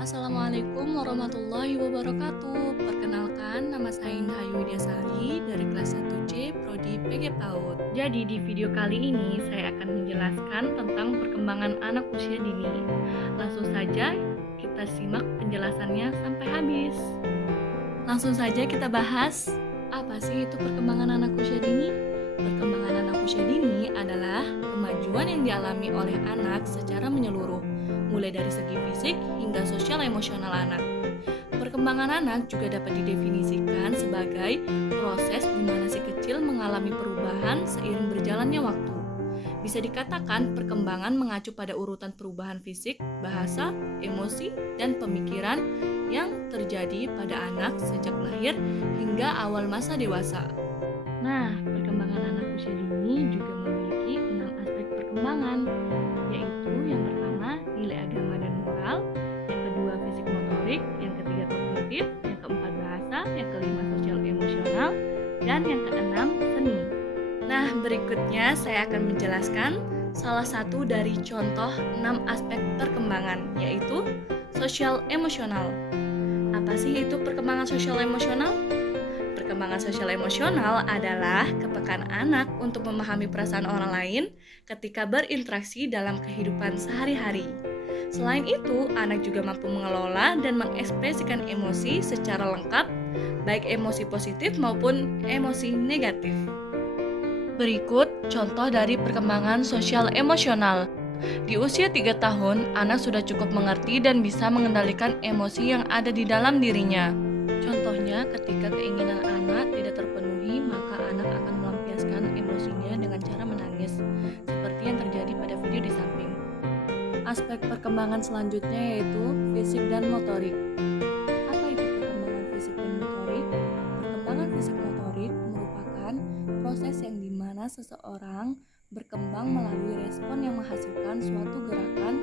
Assalamualaikum warahmatullahi wabarakatuh. Perkenalkan, nama saya Inhayu Widyasari dari kelas 1C Prodi PG PAUD. Jadi di video kali ini saya akan menjelaskan tentang perkembangan anak usia dini. Langsung saja kita simak penjelasannya sampai habis. Langsung saja kita bahas, apa sih itu perkembangan anak usia dini? Perkembangan anak usia dini adalah kemajuan yang dialami oleh anak secara menyeluruh, mulai dari segi fisik hingga sosial emosional anak. Perkembangan anak juga dapat didefinisikan sebagai proses di mana si kecil mengalami perubahan seiring berjalannya waktu. Bisa dikatakan perkembangan mengacu pada urutan perubahan fisik, bahasa, emosi, dan pemikiran yang terjadi pada anak sejak lahir hingga awal masa dewasa. Nah, perkembangan anak usia dini juga memiliki 6 aspek perkembangan, yaitu yang pertama nilai agama dan moral, yang kedua fisik motorik, yang ketiga kognitif, yang keempat bahasa, yang kelima sosial emosional, dan yang keenam seni. Nah, berikutnya saya akan menjelaskan salah satu dari contoh 6 aspek perkembangan, yaitu sosial emosional. Apa sih itu perkembangan sosial emosional? Perkembangan sosial emosional adalah kepekaan anak untuk memahami perasaan orang lain ketika berinteraksi dalam kehidupan sehari-hari. Selain itu, anak juga mampu mengelola dan mengekspresikan emosi secara lengkap, baik emosi positif maupun emosi negatif. Berikut contoh dari perkembangan sosial emosional. Di usia 3 tahun, anak sudah cukup mengerti dan bisa mengendalikan emosi yang ada di dalam dirinya. Contohnya, ketika keinginan anak tidak terpenuhi, maka anak akan melampiaskan emosinya dengan cara menangis, seperti yang terjadi pada video di samping. Aspek perkembangan selanjutnya yaitu fisik dan motorik. Apa itu perkembangan fisik dan motorik? Perkembangan fisik motorik merupakan proses yang dimana seseorang berkembang melalui respon yang menghasilkan suatu gerakan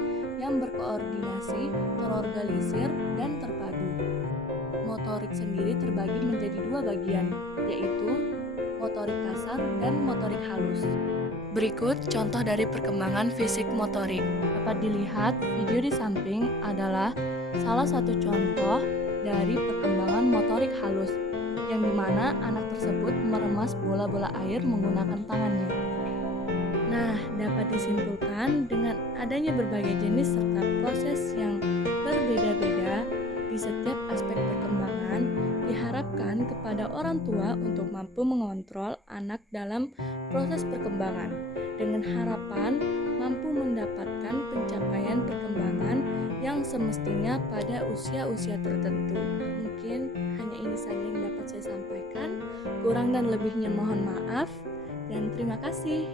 yang berkoordinasi, terorganisir, dan terpadu. Motorik sendiri terbagi menjadi 2 bagian, yaitu motorik kasar dan motorik halus. Berikut contoh dari perkembangan fisik motorik. Dapat dilihat video di samping adalah salah satu contoh dari perkembangan motorik halus, yang dimana anak tersebut meremas bola-bola air menggunakan tangannya. Nah, dapat disimpulkan dengan adanya berbagai jenis serta proses yang berbeda-beda di setiap aspek perkembangan, diharapkan kepada orang tua untuk mampu mengontrol anak dalam proses perkembangan dengan harapan mampu mendapatkan pencapaian perkembangan yang semestinya pada usia-usia tertentu. Mungkin hanya ini saja yang dapat saya sampaikan. Kurang dan lebihnya mohon maaf dan terima kasih.